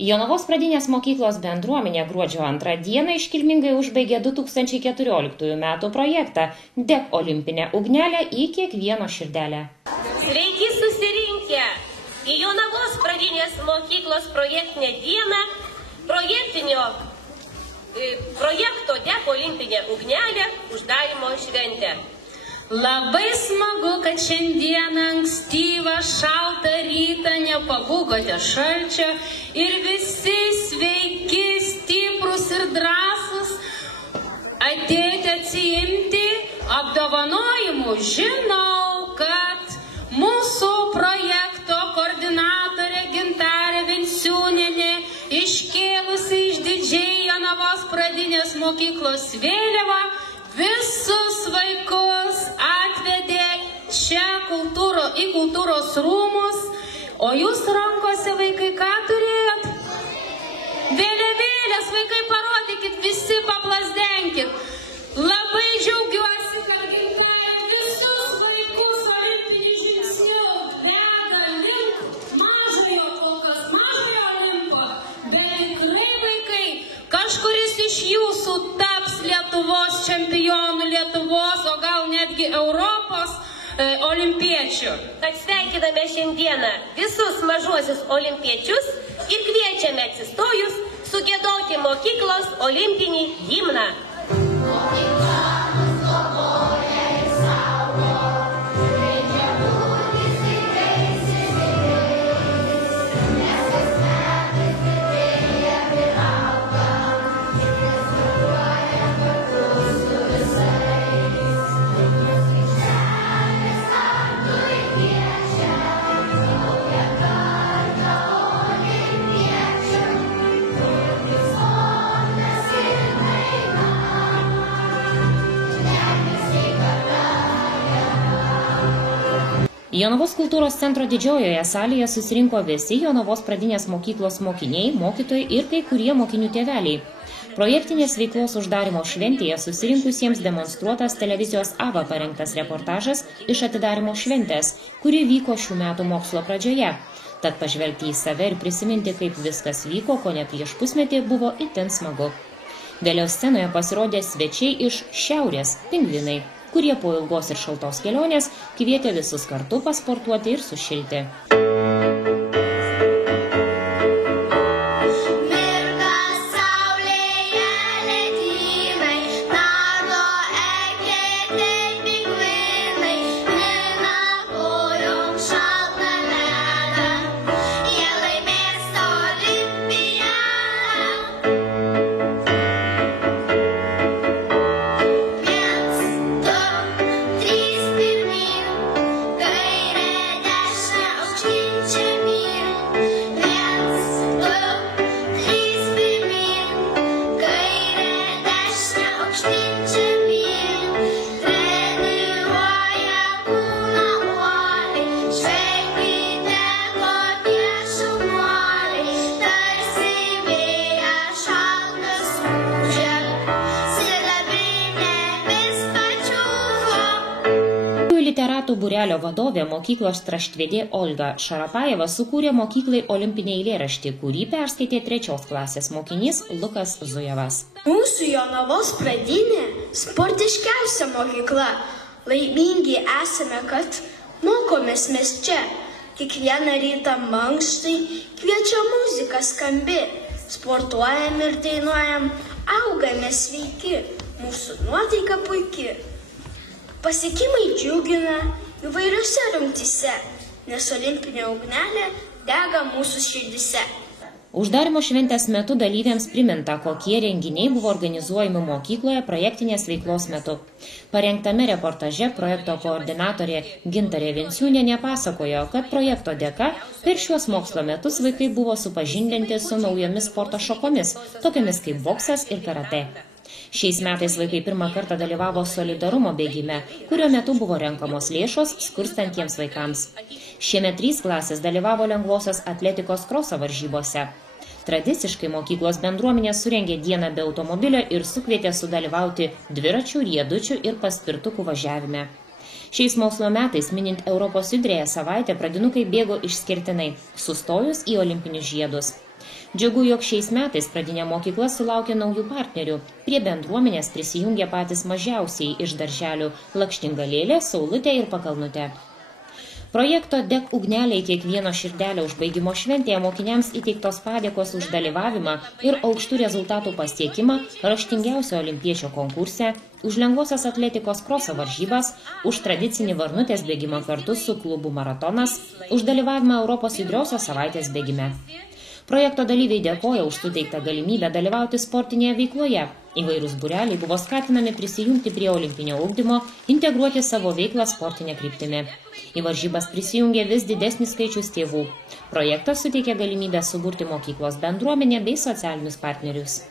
Jonavos pradinės mokyklos bendruomenė gruodžio 2 dieną iškilmingai užbaigė 2014 metų projektą Dek olimpinę ugnelę į kiekvieno širdelę. Sveiki susirinkę į Jonavos pradinės mokyklos projektinę dieną projekto Dek olimpinę ugnelę uždarymo šventę. Labai smagu, kad šiandieną ankstyvą šaltą rytą nepabūgote šalčio ir visi sveiki, stiprus ir drąsus atėjote atsiimti apdovanojimų. Žinau, kad mūsų projekto koordinatorė Gintarė Venciūnienė, iškėlusi išdidžiai Jonavos pradinės mokyklos vėliavą, visus vaikus atvedė čia į kultūros rūmus, o jūs rankose, vaikai, ką turėjot? Vėliavėlės, vaikai, parodykit, visi paplasdenkit. Labai džiaugiuosi, kad Gintarė visus vaikus olimpiniu žingsniu veda link mažojo olimpo. Bet tikrai, vaikai, kažkuris iš jūsų taps Lietuvos čempionų, o gal netgi Europos olimpiečių. Tad sveikiname šiandieną visus mažuosius olimpiečius ir kviečiame atsistojus sugiedoti mokyklos olimpinį himną. Jonavos kultūros centro didžiojoje salėje susirinko visi Jonavos pradinės mokyklos mokiniai, mokytojai ir kai kurie mokinių tėveliai. Projektinės veiklos uždarimo šventėje susirinkusiems demonstruotas televizijos AVA parengtas reportažas iš atidarimo šventės, kuri vyko šių metų mokslo pradžioje. Tad pažvelgti į save ir prisiminti, kaip viskas vyko, kone prieš pusmetį, buvo itin smagu. Vėliau scenoje pasirodė svečiai iš šiaurės – pingvinai, kurie po ilgos ir šaltos kelionės kvietė visus kartu pasportuoti ir sušilti. Literatų būrelio vadovė mokyklos traštvedė Olga Šarapajeva sukūrė mokyklai olimpinį eilėraštį, kurį perskaitė 3 klasės mokinys Lukas Zujevas. Mūsų Jonavos pradinė sportiškiausia mokykla. Laimingi esame, kad mokomės mes čia. Kiekvieną rytą mankštai kviečia muzika skambi. Sportuojam ir dainuojam, augame sveiki. Mūsų nuotaika puiki. Pasiekimai džiugina įvairiose rungtyse, nes olimpinė ugnelė dega mūsų širdise. Uždarimo šventės metu dalyviams priminta, kokie renginiai buvo organizuojami mokykloje projektinės veiklos metu. Parengtame reportaže projekto koordinatorė Gintarė Venciūnienė pasakojo, kad projekto dėka per šiuos mokslo metus vaikai buvo supažindinti su naujomis sporto šakomis, tokiamis kaip boksas ir karate. Šiais metais vaikai pirmą kartą dalyvavo solidarumo bėgime, kurio metu buvo renkamos lėšos skurstantiems vaikams. Šiemet 3 klasės dalyvavo lengvosios atletikos kroso varžybose. Tradiciškai mokyklos bendruomenė surengė dieną be automobilio ir sukvietė sudalyvauti dviračių, riedučių ir paspirtukų važiavime. Šiais mokslo metais, minint Europos judriąją savaitę, pradinukai bėgo išskirtinai, sustojus į olimpinius žiedus. Džiugu, jog šiais metais pradinė mokykla sulaukė naujų partnerių. Prie bendruomenės prisijungė patys mažiausiai iš darželių Lakštingalėlė, Saulutė ir Pakalnutė. Projekto Dek ugnelė į kiekvieno širdelę užbaigimo šventėje mokiniams įteiktos padėkos už dalyvavimą ir aukštų rezultatų pasiekimą raštingiausio olimpiečio konkurse, už lengvosios atletikos kroso varžybas, už tradicinį varnutės bėgimą kartu su klubu Maratonas, už dalyvavimą Europos judriosios savaitės bėgime. Projekto dalyviai dėkoja už suteiktą galimybę dalyvauti sportinėje veikloje. Įvairūs būreliai buvo skatinami prisijungti prie olimpinio ugdymo, integruoti savo veiklą sportinę kryptimi. Į varžybas prisijungė vis didesnis skaičius tėvų. Projektas suteikė galimybę suburti mokyklos bendruomenę bei socialinius partnerius.